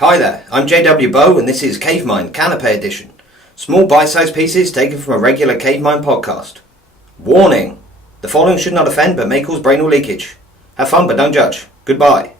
Hi there, I'm JW Bow and this is Cave Mine Canapé Edition. Small bite-sized pieces taken from a regular Cave Mine podcast. Warning! The following should not offend but may cause brain or leakage. Have fun but don't judge. Goodbye.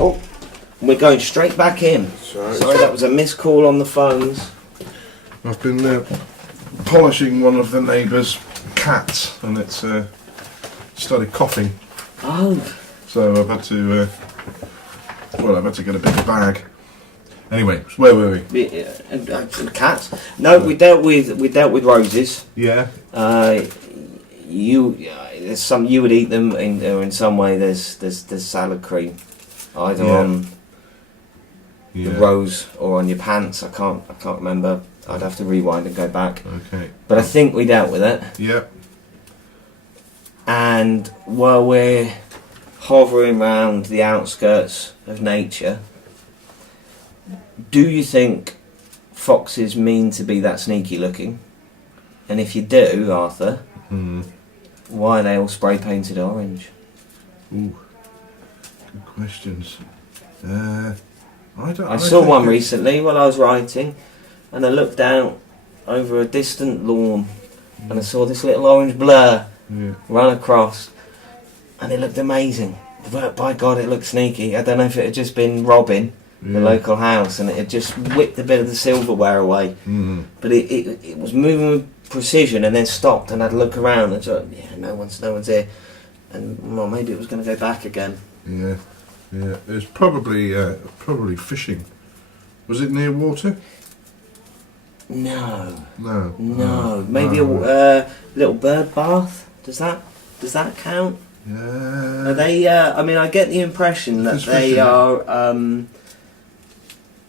Oh, we're going straight back in. Sorry, that was a missed call on the phones. I've been polishing one of the neighbours' cats and it's started coughing. Oh. So I've had to get a bigger bag. Anyway, where were we? Cats? No, we dealt with roses. Yeah. There's some you would eat them in some way. There's salad cream, either on the rose or on your pants. I can't remember. I'd have to rewind and go back. Okay. But I think we dealt with it. Yep. And while we're hovering around the outskirts of nature, do you think foxes mean to be that sneaky looking? And if you do, Arthur, why are they all spray painted orange? Ooh, good questions. I saw one recently while I was writing, and I looked out over a distant lawn, and I saw this little orange blur run across, and it looked amazing. But by God, it looked sneaky. I don't know if it had just been robbing the local house, and it had just whipped a bit of the silverware away. But it was moving with precision, and then stopped, and I'd look around and thought, no one's here, and well, maybe it was going to go back again. Yeah. It was probably fishing. Was it near water? No. Maybe no. A little bird bath. Does that count? Yeah. Are they? I get the impression that they are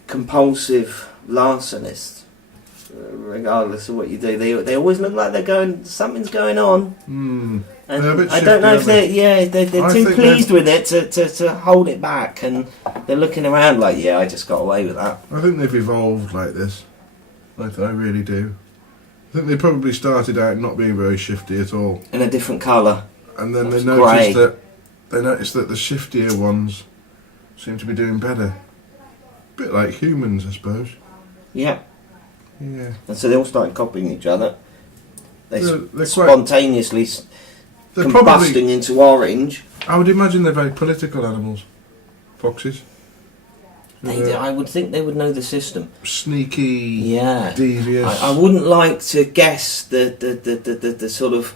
compulsive larcenists. Regardless of what you do, they always look like they're going. Something's going on. And I don't know if they're too pleased with it to hold it back, and they're looking around like, I just got away with that. I think they've evolved like this. I really do. I think they probably started out not being very shifty at all. In a different colour. And then they noticed that the shiftier ones seem to be doing better. A bit like humans, I suppose. Yeah. Yeah. And so they all started copying each other. They're spontaneously combusting into orange. I would imagine they're very political animals. Foxes. I would think they would know the system. Sneaky, devious. I wouldn't like to guess the sort of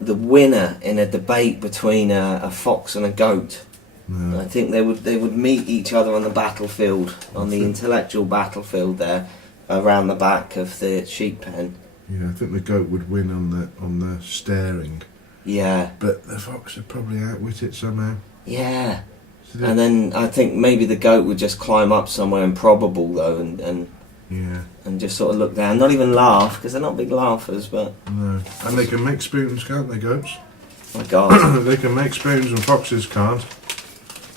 the winner in a debate between a fox and a goat. No. I think they would meet each other on the battlefield, on the intellectual battlefield there, around the back of the sheep pen. Yeah, I think the goat would win on the staring. Yeah. But the fox would probably outwit it somehow. Yeah. And then I think maybe the goat would just climb up somewhere improbable though, and just sort of look down, not even laugh because they're not big laughers, but no. And they can make spoons, can't they, goats? My God, they can make spoons and foxes can't.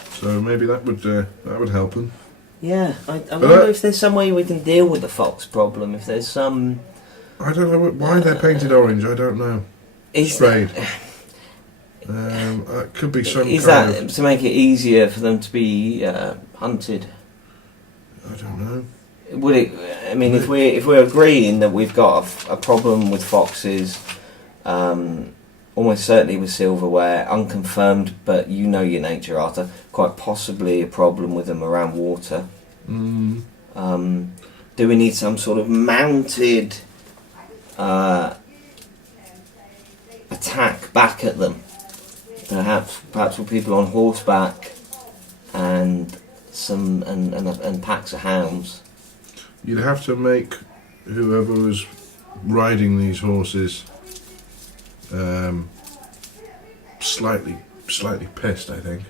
So maybe that would help them. Yeah, I wonder if there's some way we can deal with the fox problem. If there's some, I don't know why they're painted orange. I don't know. Sprayed. It could be some. Is that to make it easier for them to be hunted? I don't know. Would it? I mean, if we're agreeing that we've got a problem with foxes, almost certainly with silverware, unconfirmed, but you know your nature, Arthur. Quite possibly a problem with them around water. Do we need some sort of mounted attack back at them? Perhaps with people on horseback and and packs of hounds. You'd have to make whoever was riding these horses slightly pissed, I think.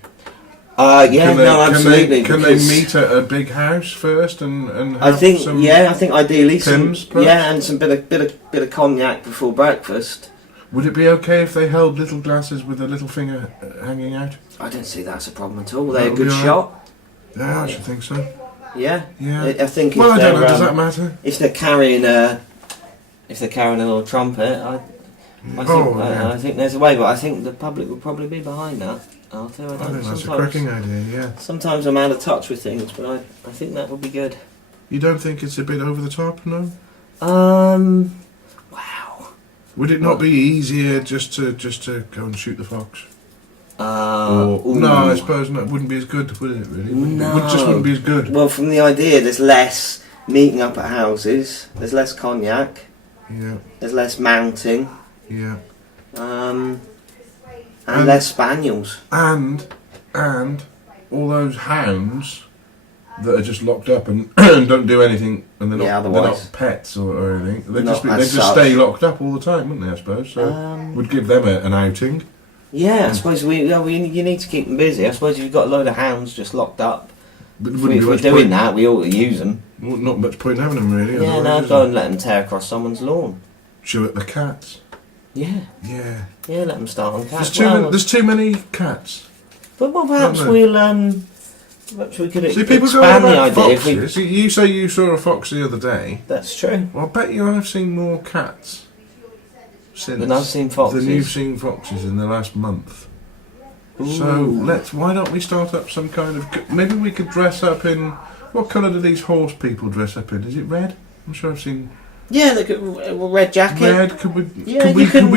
Absolutely. Can they meet at a big house first and have I think ideally Pims, and some bit of cognac before breakfast. Would it be okay if they held little glasses with a little finger hanging out? I don't see that's a problem at all. They're a good shot. Yeah, I should think so. Yeah. Yeah. I think. Well, I don't know. Does that matter? If they're carrying a if they're carrying a little trumpet, I think there's a way, but I think the public will probably be behind that. Arthur, I think that's a cracking idea, yeah. Sometimes I'm out of touch with things, but I think that would be good. You don't think it's a bit over the top, no? Wow. Would it not be easier just to go and shoot the fox? No, I suppose not. It wouldn't be as good, would it? Really? No, It just wouldn't be as good. Well, from the idea, there's less meeting up at houses. There's less cognac. Yeah. There's less mounting. Yeah. And less spaniels. And all those hounds that are just locked up and don't do anything, and they're not pets or anything. They just stay locked up all the time, wouldn't they? I suppose. So would give them an outing. Yeah, I suppose you need to keep them busy. I suppose if you've got a load of hounds just locked up, if we're doing that, we ought to use them. Well, not much point having them really. Yeah, no, go and let them tear across someone's lawn. Show it the cats. Yeah. Yeah. Yeah, let them start on cats. There's too many cats. But perhaps perhaps we could people expand go the about idea. Foxes. You say you saw a fox the other day. That's true. Well, I bet you I've seen more cats since than I've seen foxes. Than you've seen foxes in the last month. Ooh. So why don't we start up some kind of... Maybe we could dress up in... What colour do these horse people dress up in? Is it red? I'm sure I've seen... Yeah, they could red jacket. Red, could we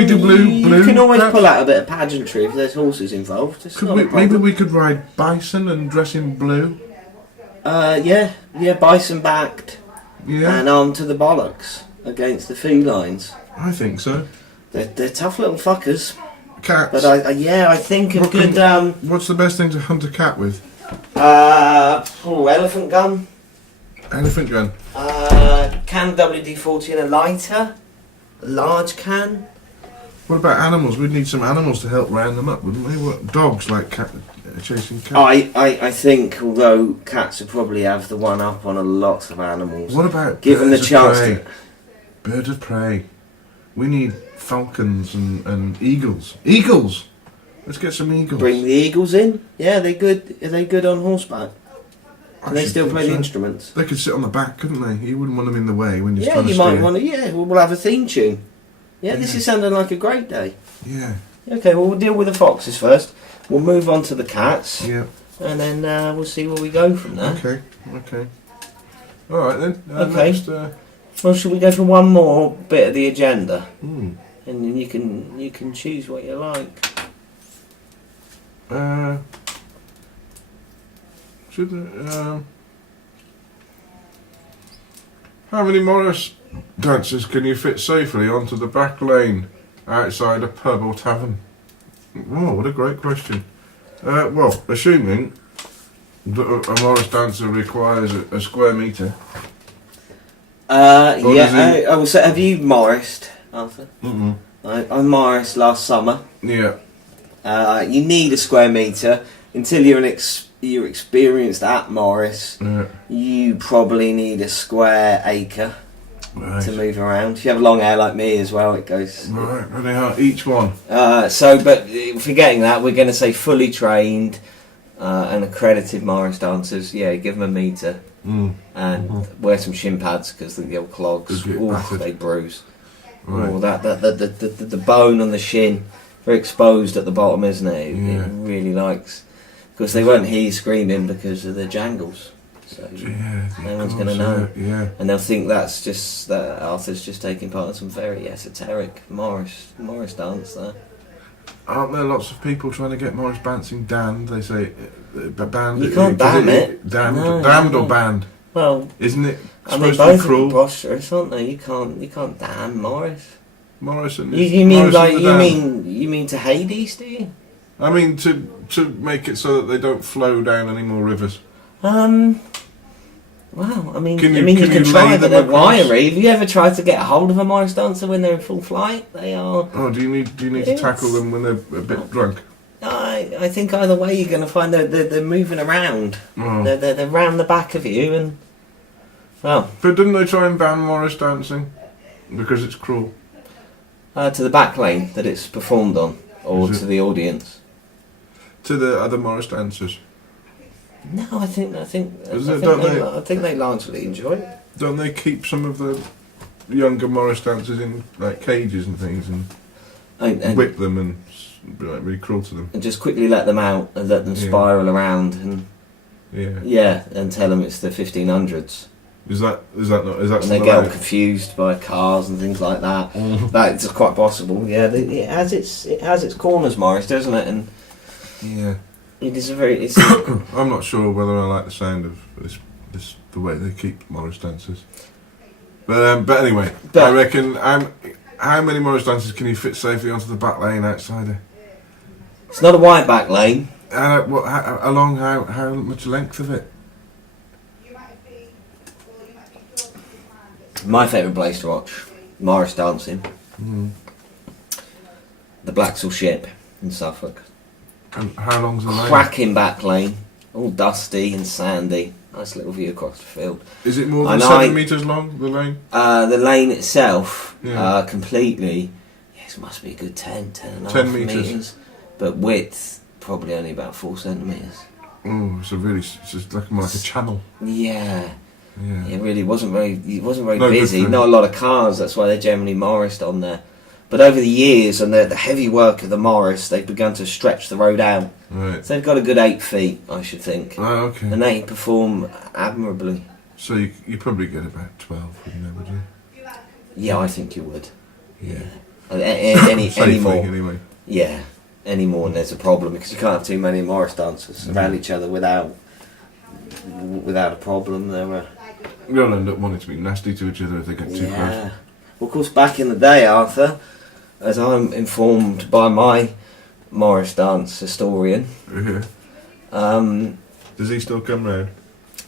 do blue? You can always pull out a bit of pageantry if there's horses involved. Maybe we could ride bison and dress in blue. Yeah, bison backed. Yeah. And armed to the bollocks against the felines. I think so. They're tough little fuckers. Cats. But I think a good. What's the best thing to hunt a cat with? Elephant gun. Elephant gun. Can WD-40 and a lighter. A large can. What about animals? We'd need some animals to help round them up, wouldn't we? What, dogs like chasing cats? I think, although cats would probably have the one up on a lot of animals. What about give them the chance to... Birds of prey. We need falcons and eagles. Eagles! Let's get some eagles. Bring the eagles in. Yeah, are they good on horseback? Can they still play the instruments? They could sit on the back, couldn't they? You wouldn't want them in the way when you're trying to steer. Yeah, you might want to. Yeah, we'll have a theme tune. Yeah, this is sounding like a great day. Yeah. Okay, well, we'll deal with the foxes first. We'll move on to the cats. Yeah. And then we'll see where we go from there. Okay. All right then. Okay. Next, well, shall we go for one more bit of the agenda? And then you can choose what you like. How many Morris dancers can you fit safely onto the back lane outside a pub or tavern? Oh, what a great question. Well, assuming that a Morris dancer requires a square metre. So have you Morrised, Arthur? Mm-mm. I Morrised last summer. Yeah. You need a square metre until you're experienced at Morris. Yeah. You probably need a square acre to move around. If you have long hair like me as well, it goes. Right, and they are each one. But forgetting that, we're going to say fully trained and accredited Morris dancers. Yeah, give them a metre and wear some shin pads because the old clogs, they bruise. Right. Oh, the bone on the shin, very exposed at the bottom, isn't it? Yeah. It really likes. Because they won't hear you screaming because of the jangles. So no one's going to know. Yeah. And they'll think that Arthur's just taking part in some very esoteric Morris dance there. Aren't there lots of people trying to get Morris dancing damned? They say banned. You can't damn it. Damned or banned? Well, isn't it both to be cruel? are preposterous, aren't they? You can't damn Morris. Morrison. You mean to Hades, do you? I mean to make it so that they don't flow down any more rivers. Well, I mean, you can try, but they're wiry. Have you ever tried to get a hold of a Morris dancer when they're in full flight? They are. Oh, do you need to tackle them when they're a bit drunk? I think either way you're going to find they're moving around. Oh. They're round the back of you and. Well. But didn't they try and ban Morris dancing because it's cruel? To the back lane that it's performed on, or to the audience. To the other Morris dancers. No, I think they largely enjoy it. Don't they keep some of the younger Morris dancers in like cages and things and whip them and be like really cruel to them. And just quickly let them out and let them spiral around and and tell them it's the 1500s. Is that and they get all confused by cars and things like that. That's quite possible. Yeah, it has its corners, Morris, doesn't it? And yeah, it is a very. I'm not sure whether I like the sound of this the way they keep Morris dancers. But anyway, I reckon how many Morris dancers can you fit safely onto the back lane outside? It's not a wide back lane. How much length of it? My favourite place to watch Morris dancing. The Blacksall Ship in Suffolk. And how long's the lane? Cracking back lane, all dusty and sandy. Nice little view across the field. Is it more than 7 metres long, the lane? The lane itself, completely, yes, it must be a good 10 and a half metres. But width, probably only about 4 centimetres. Oh, it's just like a channel. Yeah. Yeah. It really wasn't very busy. Not a lot of cars. That's why they generally Morrised on there. But over the years and the heavy work of the Morris, they've begun to stretch the road out. Right. So they've got a good 8 feet, I should think. Oh, okay. And they perform admirably. So you probably get about 12, wouldn't you, would you? Yeah, I think you would. Yeah. Any more? Anyway. Yeah. Any more, and there's a problem because you can't have too many Morris dancers around each other without a problem. You'll end up wanting to be nasty to each other if they get too close. Well, of course, back in the day, Arthur, as I'm informed by my Morris dance historian. Does he still come round?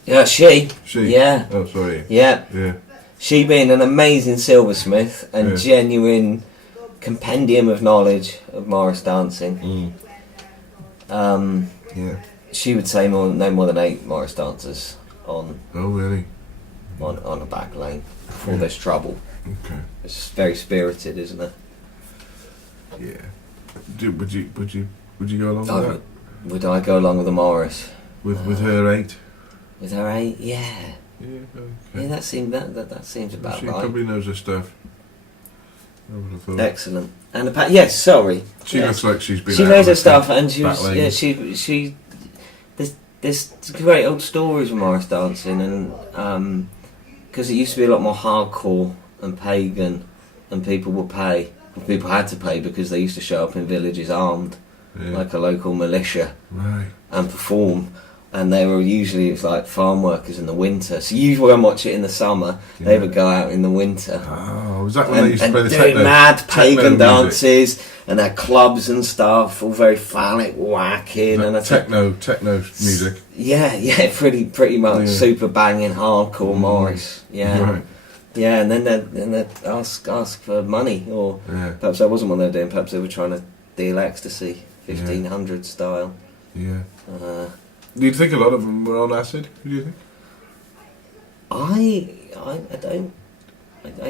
Yeah, she. Yeah. Oh, sorry. Yeah. Yeah. She being an amazing silversmith and genuine compendium of knowledge of Morris dancing. She would say no more than 8 Morris dancers on. Oh, really? On a back lane before there's trouble. Okay. It's very spirited, isn't it? Yeah. Would you go along with that? Would I go along with the Morris? With her 8? With her 8, yeah. Yeah. Okay. Yeah, that seems about she right. She probably knows her stuff. I would have thought. Excellent. And yes, sorry. She looks like she's been. She knows her stuff, and she was. Yeah, she. There's great old stories of Morris dancing, and because it used to be a lot more hardcore and pagan, and people would pay. People had to pay because they used to show up in villages armed, like a local militia, and perform. And they were usually like farm workers in the winter. So you go and watch it in the summer. Yeah. They would go out in the winter. Oh, was that when they used to play the doing mad pagan dances and their clubs and stuff, all very phallic whacking and techno music. Yeah, pretty much super banging hardcore Morris. Yeah, right. Yeah, and then they'd ask for money, or perhaps that wasn't what they were doing. Perhaps they were trying to deal ecstasy, 1500 style. Yeah. Do you think a lot of them were on acid? Who do you think? I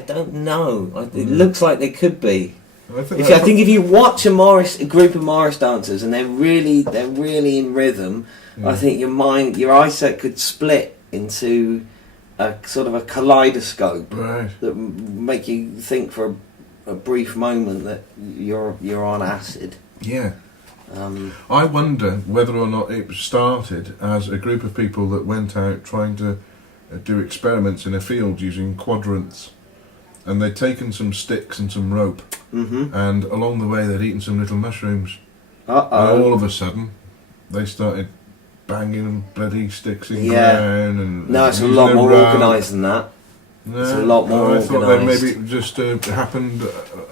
don't know. It looks like they could be. I think if you watch a group of Morris dancers and they're really in rhythm, I think your eyesight could split into a sort of a kaleidoscope that make you think for a brief moment that you're on acid. Yeah. I wonder whether or not it started as a group of people that went out trying to do experiments in a field using quadrants, and they'd taken some sticks and some rope, and along the way they'd eaten some little mushrooms. And all of a sudden they started banging bloody sticks in ground. And no, it's a lot more organised than that. No, it's a lot more organised. I thought that maybe it just happened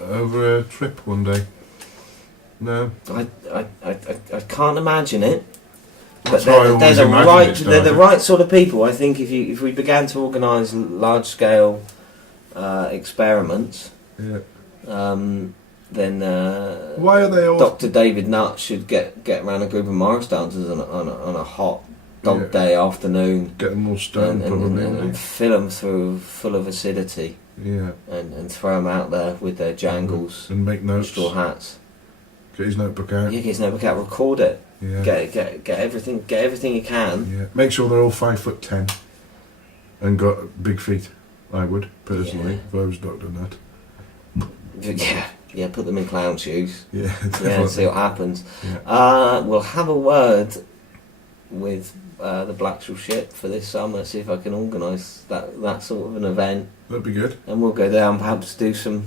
over a trip one day. No, I can't imagine it. But they're the right sort of people. I think if we began to organise large scale experiments, then why are they all? Dr. David Nutt should get around a group of Morris dancers on a hot dog day afternoon. Get them all stoned and fill them full of acidity. Yeah, and throw them out there with their jangles and make notes. Straw hats. Get his notebook out. Yeah, get his notebook out. Record it. Yeah. Get everything. Get everything you can. Yeah. Make sure they're all 5'10" and got big feet. I would, personally, if I was Dr. Nut. Yeah, put them in clown shoes. Yeah, Yeah, definitely. and see what happens. Yeah. We'll have a word with the Blackshall ship for this summer, see if I can organise that sort of an event. That'd be good. And we'll go down, perhaps do some...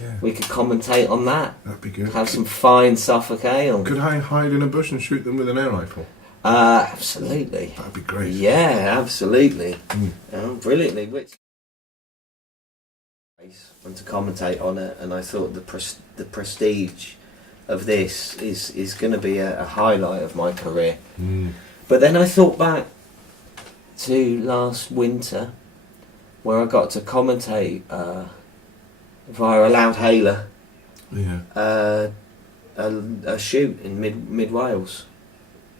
Yeah. We could commentate on that. That'd be good. Have some fine Suffolk ale. Could I hide in a bush and shoot them with an air rifle? Absolutely. That'd be great. Yeah, absolutely. Mm. Brilliantly. And to commentate on it, and I thought the prestige of this is going to be a highlight of my career. But then I thought back to last winter, where I got to commentate via a loudhailer Yeah. a shoot in mid Wales.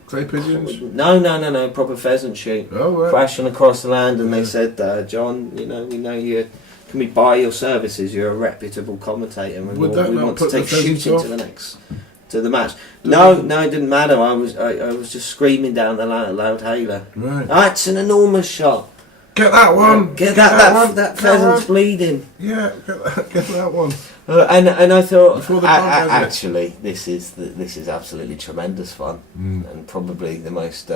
Clay pigeons? No, proper pheasant shoot. Oh, right. Crashing across the land, and they said, John, we know you. Can we buy your services? You're a reputable commentator, and we want to take shooting to the match. No, it didn't matter. I was just screaming down the loudhailer. Right. That's an enormous shot. Get that one! Get one! that pheasant's bleeding. Yeah, get that one. And I thought, Before the actually, this is absolutely tremendous fun, and probably the most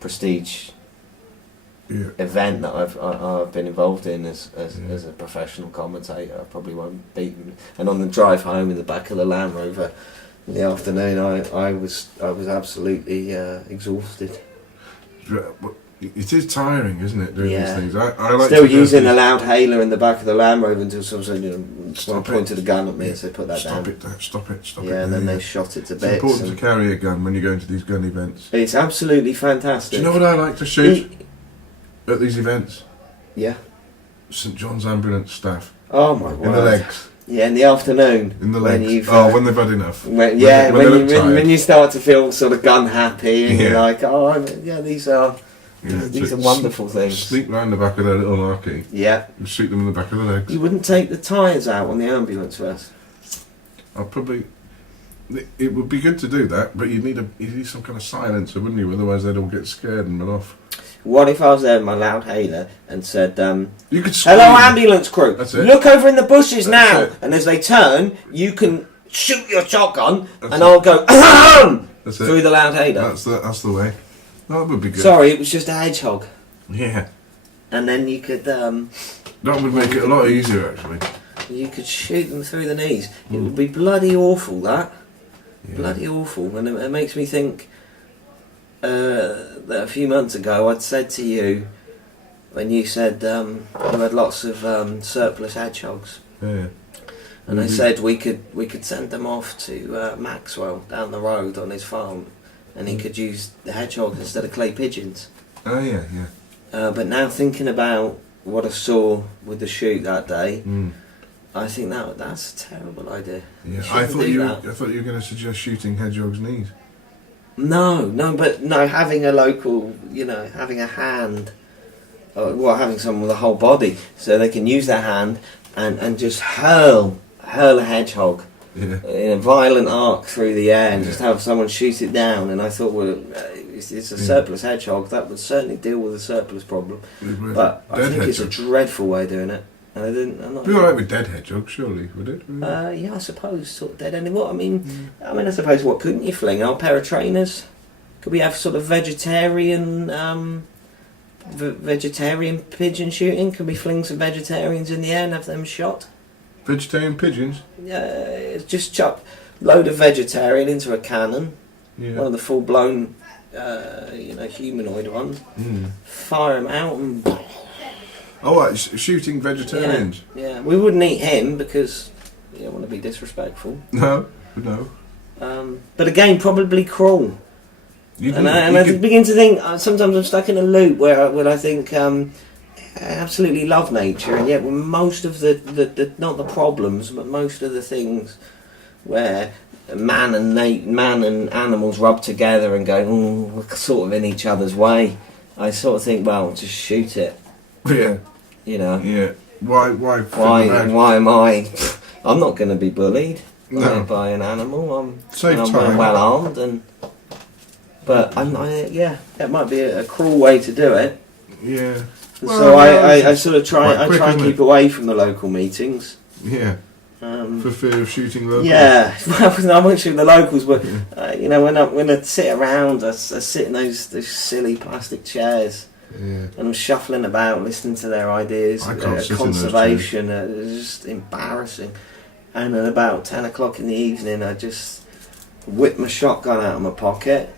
prestige event that I've been involved in as a professional commentator. I probably won't beat them. And on the drive home in the back of the Land Rover in the afternoon, I was absolutely exhausted. It is tiring, isn't it, doing these things? I like still using a loudhailer in the back of the Land Rover until someone pointed a gun at me and said, "Put that down." Stop it. Yeah, and then they shot it to bits. It's important to carry a gun when you go into these gun events. It's absolutely fantastic. Do you know what I like to shoot at these events? Yeah. St John's ambulance staff. Oh my word. In the legs. Yeah, in the afternoon. In the when legs. When they've had enough. When you start to feel sort of gun happy, and you're like, these are wonderful things. Sneak round the back of their little marquee. Yeah. And shoot them in the back of the legs. You wouldn't take the tyres out on the ambulance first? I'll probably... It would be good to do that, but you'd need some kind of silencer, wouldn't you? Otherwise they'd all get scared and run off. What if I was there with my loudhailer and said, you could scream. "Hello, ambulance crew, look over in the bushes now," it. and as they turn, you can shoot your shotgun, That's and it. I'll go through the loudhailer. That's the way. That would be good. Sorry, it was just a hedgehog. Yeah. And then you could... that would make it a lot easier, actually. You could shoot them through the knees. It would be bloody awful, that. Yeah. Bloody awful. And it makes me think that a few months ago I'd said to you, when you said you had lots of surplus hedgehogs. Yeah. And I said we could send them off to Maxwell down the road on his farm, and he could use the hedgehogs instead of clay pigeons. Oh yeah. But now thinking about what I saw with the shoot that day, I think that's a terrible idea. Yeah, I thought you were going to suggest shooting hedgehogs' knees. No, having a local, having a hand, having someone with a whole body, so they can use their hand and just hurl a hedgehog in a violent arc through the air, and just have someone shoot it down. And I thought, well, it's a surplus hedgehog, that would certainly deal with the surplus problem. But I think it's a dreadful way of doing it. And I'm not. Be alright with dead hedgehogs, surely, would it? Yeah, I suppose sort of dead anymore. I suppose what couldn't you fling? An old pair of trainers? Could we have sort of vegetarian pigeon shooting? Could we fling some vegetarians in the air and have them shot? Vegetarian pigeons? Just chuck load of vegetarian into a cannon. Yeah. One of the full blown, humanoid ones. Fire them out and. Oh, right, shooting vegetarians. Yeah, we wouldn't eat him because you don't want to be disrespectful. No. But again, probably cruel. I begin to think, sometimes I'm stuck in a loop where I think I absolutely love nature, and yet most of the not the problems, but most of the things where man and animals rub together and go, we're sort of in each other's way. I sort of think, well, just shoot it. Yeah. Yeah. Why am I? I'm not going to be bullied by an animal. I'm well armed, but it might be a cruel way to do it. Yeah. So I sort of try quite quick, and isn't keep it? away from the local meetings. Yeah. For fear of shooting locals. Yeah, well, I'm not sure the locals, but you know, when I sit around, I sit in those silly plastic chairs, Yeah. and I'm shuffling about, listening to their ideas, I can't sit in those conservation. It's just embarrassing. And at about 10 o'clock in the evening, I just whip my shotgun out of my pocket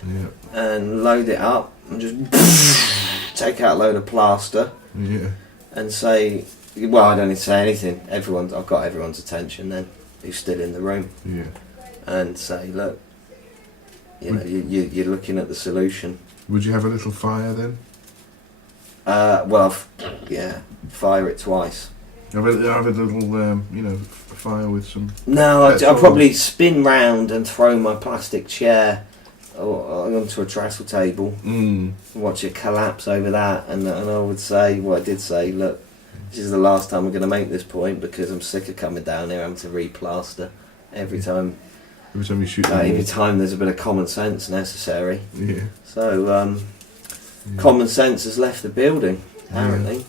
and load it up and just take out a load of plaster and say. Well, I don't need to say anything. I've got everyone's attention then, who's still in the room. Yeah. And say, look, you know, you're looking at the solution. Would you have a little fire then? Fire it twice. Have a little, fire with some... No, I'll probably spin round and throw my plastic chair onto a trestle table and watch it collapse over that. And I would say, I did say, look, this is the last time I'm going to make this point because I'm sick of coming down here having to replaster every time. Every time you shoot. Every time there's a bit of common sense necessary. Yeah. So common sense has left the building apparently.